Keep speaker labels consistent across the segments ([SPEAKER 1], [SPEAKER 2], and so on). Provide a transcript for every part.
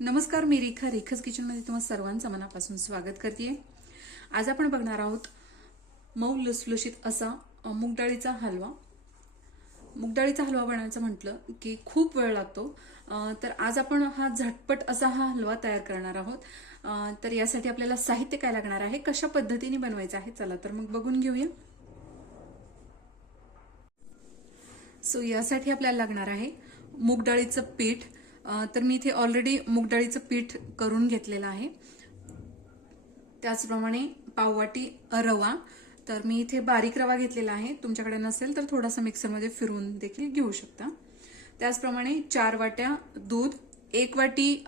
[SPEAKER 1] नमस्कार मी रेखा. रेखस किचनमध्ये तुम्हाला सर्वांचं मनापासून स्वागत करते. आज आपण बघणार आहोत मऊ लुसलुशीत असा मुगडाळीचा हलवा. मुगडाळीचा हलवा बनवायचं म्हटलं की खूप वेळ लागतो. तर आज आपण हा झटपट असा हा हलवा तयार करणार आहोत. तर यासाठी आपल्याला साहित्य काय लागणार आहे कशा पद्धतीने बनवायचं आहे चला तर मग बघून घेऊया. सो यासाठी आपल्याला लागणार आहे मुगडाळीचं पीठ तर मी इथे ऑलरेडी मुगडाळीचं पीठ करून घेतलेलं आहे. त्याचप्रमाणे पाववाटी रवा. तर मी इथे बारीक रवा घेतलेला आहे. तुमच्याकडे नसेल तर थोडासा मिक्सरमध्ये फिरवून देखील घेऊ शकता. त्याचप्रमाणे चार वाट्या दूध एक वाटी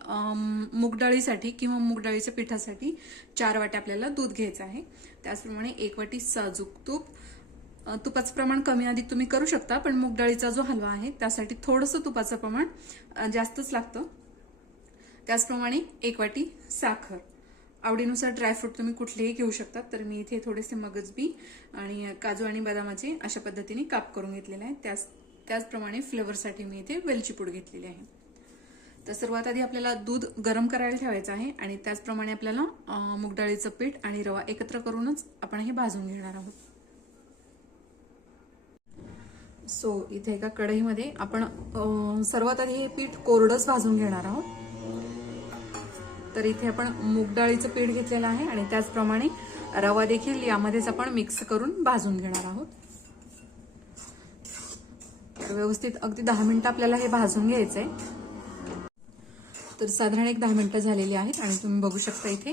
[SPEAKER 1] मुगडाळीसाठी किंवा मुगडाळीच्या पिठासाठी चार वाट्या आपल्याला दूध घ्यायचं आहे. त्याचप्रमाणे एक वाटी साजूक तूप तुपाचं प्रमाण कमी अधिक तुम्ही करू शकता पण मूग डाळीचा जो हलवा आहे त्यासाठी थोडंसं तुपाचं प्रमाण जास्तच लागतं. त्याचप्रमाणे एक वाटी साखर. आवडीनुसार ड्रायफ्रूट तुम्ही कुठलेही घेऊ शकता तर मी इथे थोडेसे मगजबी आणि काजू आणि बदामाचे अशा पद्धतीने काप करून घेतलेले आहे त्याच त्याचप्रमाणे फ्लेवरसाठी मी इथे वेलची पूड घेतलेली आहे. तर सर्वात आधी आपल्याला दूध गरम करायला ठेवायचं आहे आणि त्याचप्रमाणे आपल्याला मुगडाळीचं पीठ आणि रवा एकत्र करूनच आपण हे भाजून घेणार आहोत. सो इथे एका कढईमध्ये आपण सर्वात आधी हे पीठ कोरडंच भाजून घेणार आहोत. तर इथे आपण मूग डाळीचं पीठ घेतलेलं आहे आणि त्याचप्रमाणे रवा देखील यामध्येच आपण मिक्स करून भाजून घेणार आहोत. तर व्यवस्थित अगदी दहा मिनिटं आपल्याला हे भाजून घ्यायचं आहे तर साधारण एक दहा मिनिटं झालेली आहेत आणि तुम्ही बघू शकता इथे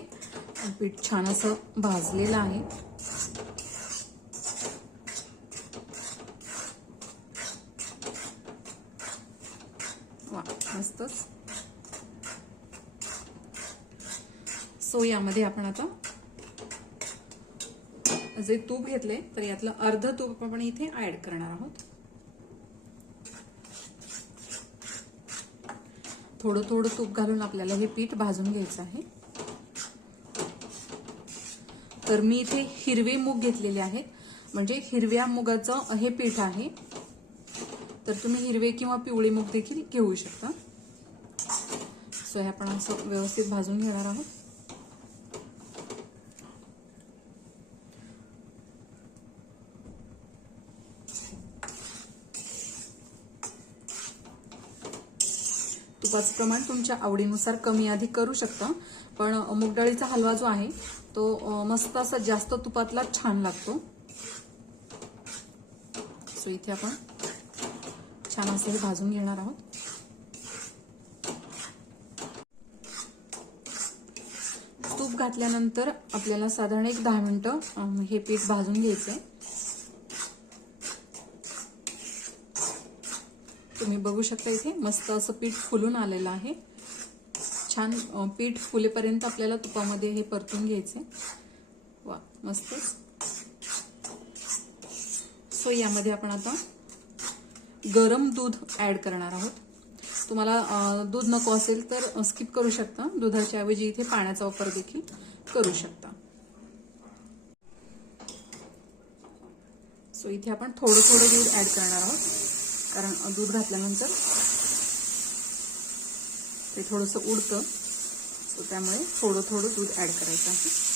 [SPEAKER 1] पीठ छान असं भाजलेलं आहे. मस्तच सो यामध्ये आपण आता जे तूप घेतले तर यातलं अर्ध तूप आपण इथे ऍड करणार आहोत. थोडं थोडं तूप घालून आपल्याला हे पीठ भाजून घ्यायचं आहे. तर मी इथे हिरवे मूग घेतलेले आहेत. म्हणजे हिरव्या मुगाचं हे पीठ आहे. तर तुम्ही हिरवे किंवा पिवळे मूग देखील घेऊ शकता. सो हे आपण असं व्यवस्थित भाजून घेणार आहोत. तुपाचं प्रमाण तुमच्या आवडीनुसार कमी अधिक करू शकता. पण मुगडाळीचा हलवा जो आहे तो मस्त असा जास्त तुपातला छान लागतो. सो इथे आपण छान असं हे भाजून घेणार आहोत. तूप घातल्यानंतर आपल्याला साधारण एक दहा मिनटं हे पीठ भाजून घ्यायचं तुम्ही बघू शकता इथे मस्त असं पीठ फुलून आलेलं आहे. छान पीठ फुलेपर्यंत आपल्याला तुपामध्ये हे परतून घ्यायचे वा मस्तच. सो यामध्ये आपण आता गरम दूध ॲड करणार आहोत. तुम्हाला दूध नको असेल तर स्किप करू शकता. दुधाच्या ऐवजी इथे पाण्याचा वापर देखील करू शकता. सो इथे आपण थोडं थोडं दूध ऍड करणार आहोत. कारण दूध घातल्यानंतर ते थोडंसं उडतं. सो त्यामुळे थोडं थोडं दूध ऍड करायचं आहे.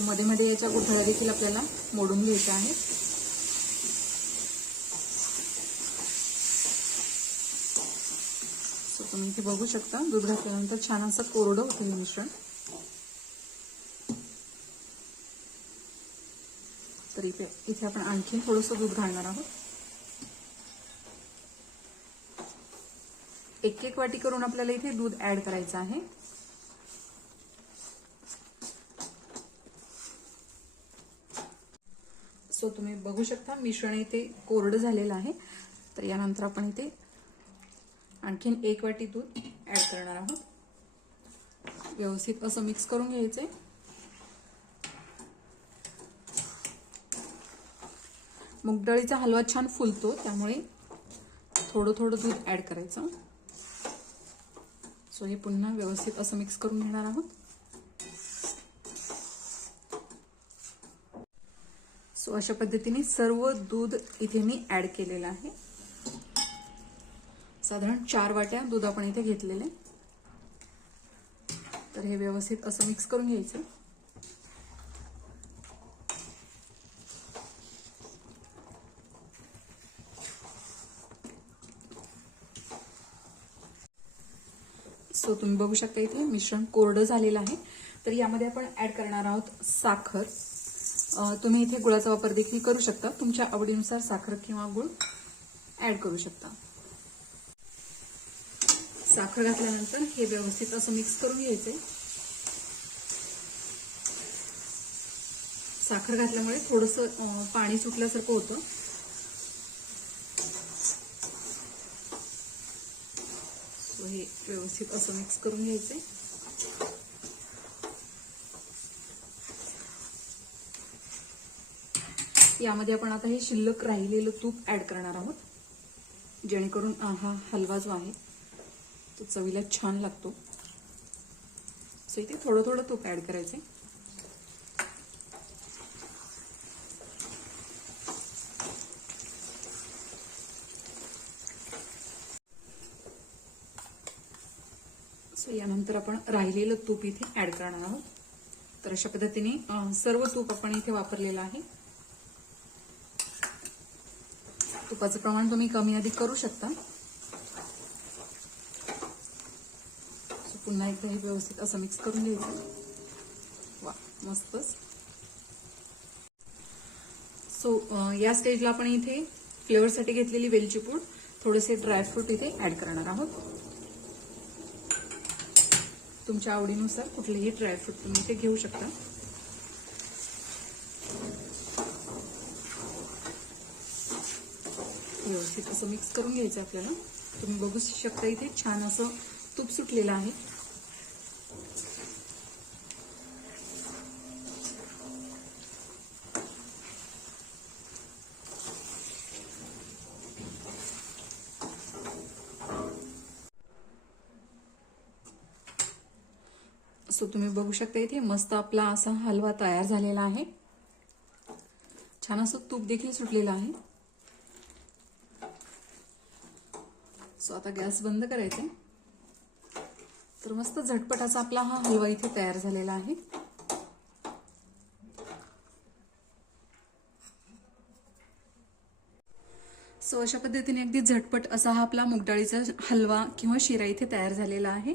[SPEAKER 1] मध्ये मध्ये याच्या गुठळ्या देखील आपल्याला मोडून घ्यायचा आहेत सो तुम्ही इथे बघू शकता दूध घातल्यानंतर छान असं कोरडं होतं हे मिश्रण. तर इथे इथे आपण आणखीन थोडंसं दूध घालणार आहोत. एक एक वाटी करून आपल्याला इथे दूध ऍड करायचं आहे. सो तुम्ही बघू शकता मिश्रण इथे कोरडं झालेलं आहे. तर यानंतर आपण इथे आणखीन एक वाटी दूध ॲड करणार आहोत. व्यवस्थित असं मिक्स करून घ्यायचं मुगडाळीचा हलवा छान फुलतो त्यामुळे थोडं थोडं दूध ॲड करायचं. सो हे पुन्हा व्यवस्थित असं मिक्स करून घेणार आहोत. सो अशा पद्धतीने सर्व दूध इथे मी ऍड केलेलं आहे. साधारण चार वाट्या दूध आपण इथे घेतलेले तर हे व्यवस्थित असं मिक्स करून घ्यायचं. सो तुम्ही बघू शकता इथे मिश्रण कोरडं झालेलं आहे. तर यामध्ये आपण ऍड करणार आहोत साखर. तुम्ही इथे गुळाचा वापर देखील करू शकता. तुमच्या आवडीनुसार साखर किंवा गुळ ऍड करू शकता. साखर घातल्यानंतर हे व्यवस्थित असं मिक्स करून घ्यायचंय साखर घातल्यामुळे थोडस पाणी सुटल्यासारखं होतं. हे व्यवस्थित असं मिक्स करून घ्यायचंय यामध्ये आपण आता हे शिल्लक राहिलेलं तूप ऍड करणार आहोत. जेणेकरून हा हलवा जो आहे तो चवीला छान लागतो. सो इथे थोडं थोडं तूप ऍड करायचंय. सो यानंतर आपण राहिलेलं तूप इथे ऍड करणार आहोत. तर अशा पद्धतीने सर्व तूप आपण इथे वापरलेलं आहे. तुपाचं प्रमाण तुम्ही कमी अधिक करू शकता. पुन्हा एकदा हे व्यवस्थित असं मिक्स करून घ्यायचं. वा मस्तच. सो या स्टेजला आपण इथे फ्लेवरसाठी घेतलेली वेलची पूड थोडेसे ड्रायफ्रूट इथे ऍड करणार आहोत. तुमच्या आवडीनुसार कुठलेही ड्रायफ्रूट तुम्ही इथे घेऊ शकता. व्यवस्थित असं मिक्स करून घ्यायचं आपल्याला. तुम्ही बघू शकता इथे छान असं तूप सुटलेलं आहे. सो तुम्ही बघू शकता इथे मस्त आपला असा हलवा तयार झालेला आहे. छान असं तूप देखील सुटलेलं आहे. सो आता गॅस बंद करायचा. तर मस्त झटपट असा आपला हा हलवा इथे तयार झालेला आहे. सो अशा पद्धतीने अगदी झटपट असा हा आपला मुगडाळीचा हलवा किंवा शिरा इथे तयार झालेला आहे.